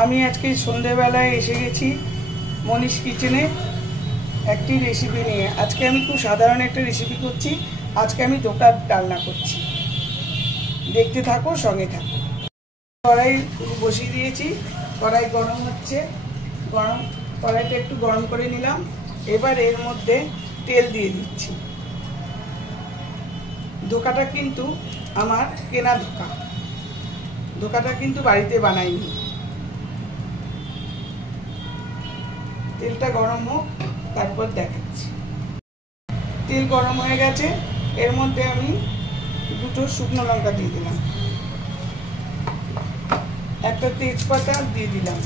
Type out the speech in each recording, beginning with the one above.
আমি আজকে সন্ধ্যেবেলায় এসে গেছি মনীষ কিচেনে একটি রেসিপি নিয়ে। আজকে আমি খুব সাধারণ একটা রেসিপি করছি। আজকে আমি ধোকার ডালনা করছি, দেখতে থাকো, সঙ্গে থাকো। কড়াই বসিয়ে দিয়েছি, কড়াই গরম হচ্ছে। কড়াইটা একটু গরম করে নিলাম। এবার এর মধ্যে তেল দিয়ে দিচ্ছি। ধোকাটা কিন্তু আমার কেনা ধোকাটা কিন্তু বাড়িতে বানাইনি। তেলটা গরম হোক, তারপর দেখাচ্ছি। তেল গরম হয়ে গেছে, এর মধ্যে আমি দুটো শুকনো লঙ্কা দিয়ে দিলাম, একটা তেজপাতা দিয়ে দিলাম,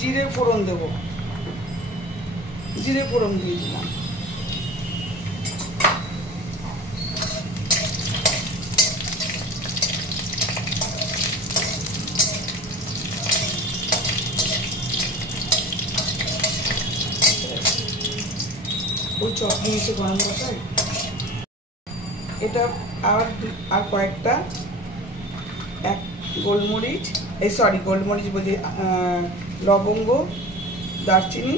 জিরে ফোড়ন দেবো, জিরে ফোড়ন দিয়ে দিলাম। ওই চটনি এসে গরম মশলা এটা আর কয়েকটা গোলমরিচ বলছি, লবঙ্গ, দারচিনি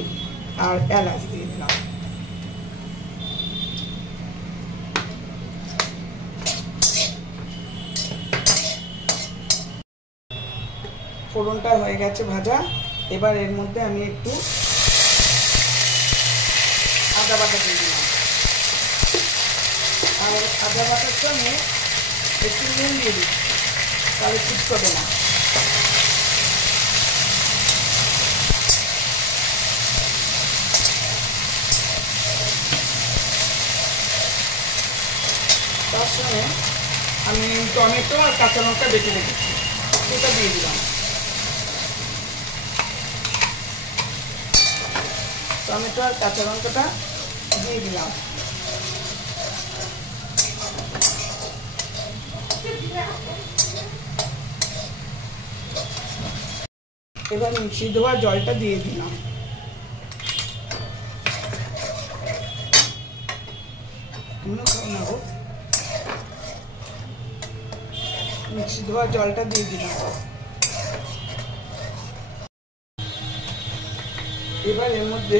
আর এলাচ দিয়ে দিলাম। ফোড়নটা হয়ে গেছে ভাজা। এবার এর মধ্যে আমি একটু আদা বাটা দিয়ে দিলাম, আর আদা বাটার সঙ্গে একটু নুন দিয়ে দিই, তাহলে ছিটকবে না। তার সঙ্গে আমি টমেটো আর কাঁচা লঙ্কা বেটে রেখেছি, সেটা দিয়ে দিলাম। টমেটো আর কাঁচা লঙ্কাটা দিয়ে দিলাম। এবার মিক্সি ধোয়া জলটা দিয়ে দিলাম। মিক্সি ধোয়া জলটা দিয়ে দিলাম। এবার এর মধ্যে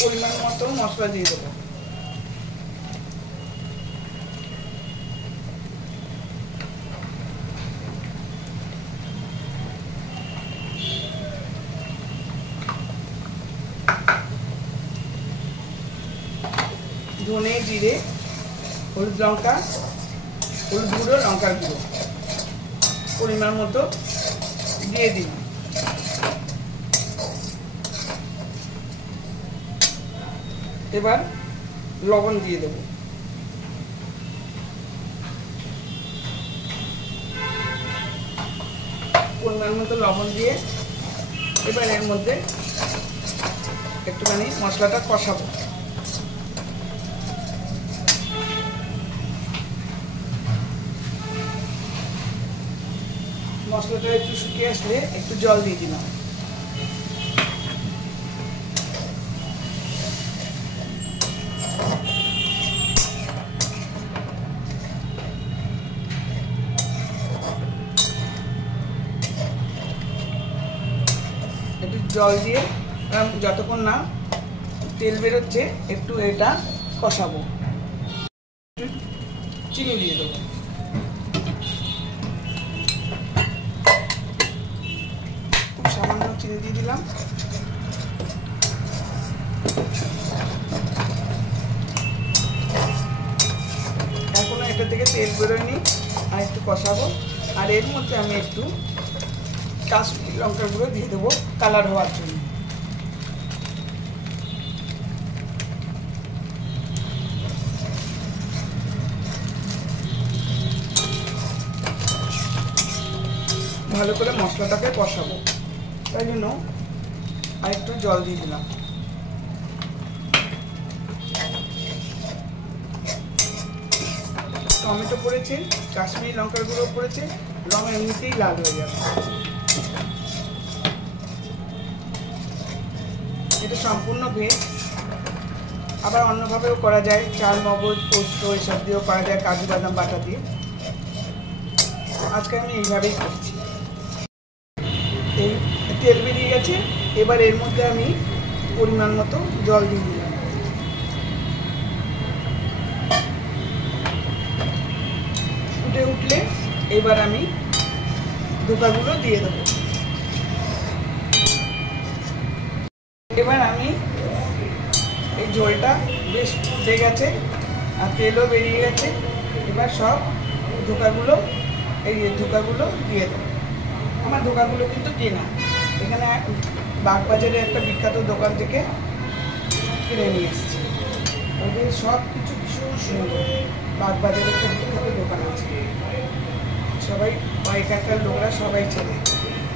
পরিমাণ মতো মশলা দিয়ে দেবো। ধনে, জিরে, হলুদ গুঁড়ো, লঙ্কার গুঁড়ো পরিমাণ মতো দিয়ে দিলাম। এবার লবণ দিয়ে দেবো। পরিমাণ মতো লবণ দিয়ে এবার এর মধ্যে একটুখানি মশলাটা কষাবো। মশলাটা একটু শুকিয়ে আসলে একটু জল দিয়ে দিলাম। একটু জল দিয়ে যতক্ষণ না তেল বেরোচ্ছে একটু এটা কষাবো। চিনি দিয়ে দেবো। খুব সামান্য চিনি দিয়ে দিলাম। এখনো এটা থেকে তেল বেরোয়নি, আর একটু কষাবো। আর এর মধ্যে আমি একটু কাশ্মীরি লঙ্কার গুঁড়ো দিয়ে দেবো কালার হওয়ার জন্য। ভালো করে মশলাটাকে কষাবো, তাই জন্য আর একটু জল দিয়ে দিলাম। টমেটো পড়েছে, কাশ্মীরি লঙ্কার গুঁড়ো পড়েছে, রং এমনিতেই লাল হয়ে যাবে। এটা সম্পূর্ণ ভেজ, আবার অন্যভাবেও করা যায়, চাল মগজ পোস্ত এসব দিয়েও করা যায়, কাজু বাদাম বাটা দিয়ে। আজকে আমি এইভাবেই করছি। এই তেল বেরিয়ে গেছে, এবার এর মধ্যে আমি পরিমাণ মতো জল দিয়ে দিলাম। ফুটে উঠলে এবার আমি ধোকাগুলো দিয়ে দেবো। এবার আমি এই ঝোলটা বেশ ফুটে গেছে আর তেলও বেরিয়ে গেছে, এবার সব ধোকাগুলো দিয়ে দেবো। আমার ধোকাগুলো কিন্তু কেনা, এখানে বাগবাজারে একটা বিখ্যাত দোকান থেকে কিনে নিয়ে এসেছি। ওদের সব কিছু ভীষণ সুন্দর, বাগবাজারে একটা বিখ্যাত দোকান আছে, সবাই এখানকার লোকরা সবাই চেনে,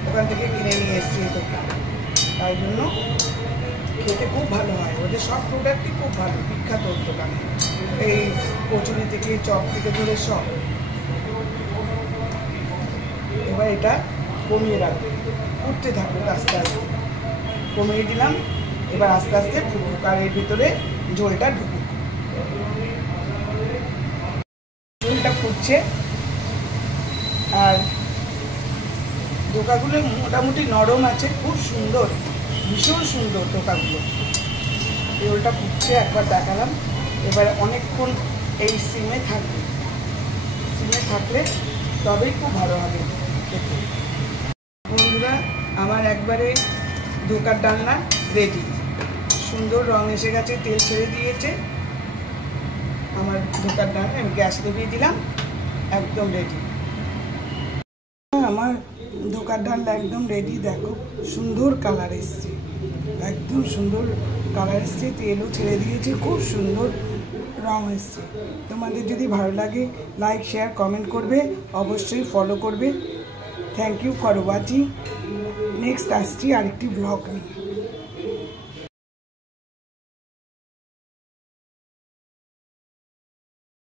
ওখান থেকে কিনে নিয়ে এসেছি এই দোকান। তাই জন্য খেতে খুব ভালো হয়, ওদের সব প্রোডাক্টই খুব ভালো, বিখ্যাত দোকানে। এই কচুরি থেকে চপ থেকে ধরে সব। এবার এটা কমিয়ে রাখবে, ফুটতে থাকুক আস্তে আস্তে। কমিয়ে দিলাম, এবার আস্তে আস্তে ফুটুক আর এর ভিতরে ঝোলটা ঢুকুক। ঝোলটা ফুটছে আর ধোকাগুলো মোটামুটি নরম আছে, খুব সুন্দর, ভীষণ সুন্দর ধোকাগুলো। ঝোলটা ফুটছে, একবার দেখালাম। এবার অনেকক্ষণ এই সিমে থাকবে, সিমে থাকলে তবেই খুব ভালো হবে খেতে। বন্ধুরা, আমার একবারে ধোকার ডালনা রেডি, সুন্দর রং এসে গেছে, তেল ছেড়ে দিয়েছে আমার ধোকার ডালনা। আমি গ্যাস নিভিয়ে দিলাম, একদম রেডি আমার ধোকার ডালনা, একদম রেডি। দেখো সুন্দর কালার এসছে, একদম সুন্দর কালার এসছে, তেলও ছেড়ে দিয়েছে, খুব সুন্দর রং এসছে। তোমাদের যদি ভালো লাগে লাইক শেয়ার কমেন্ট করবে, অবশ্যই ফলো করবে। Thank you for watching. Next আসছি আরেকটি ব্লগ নিয়ে।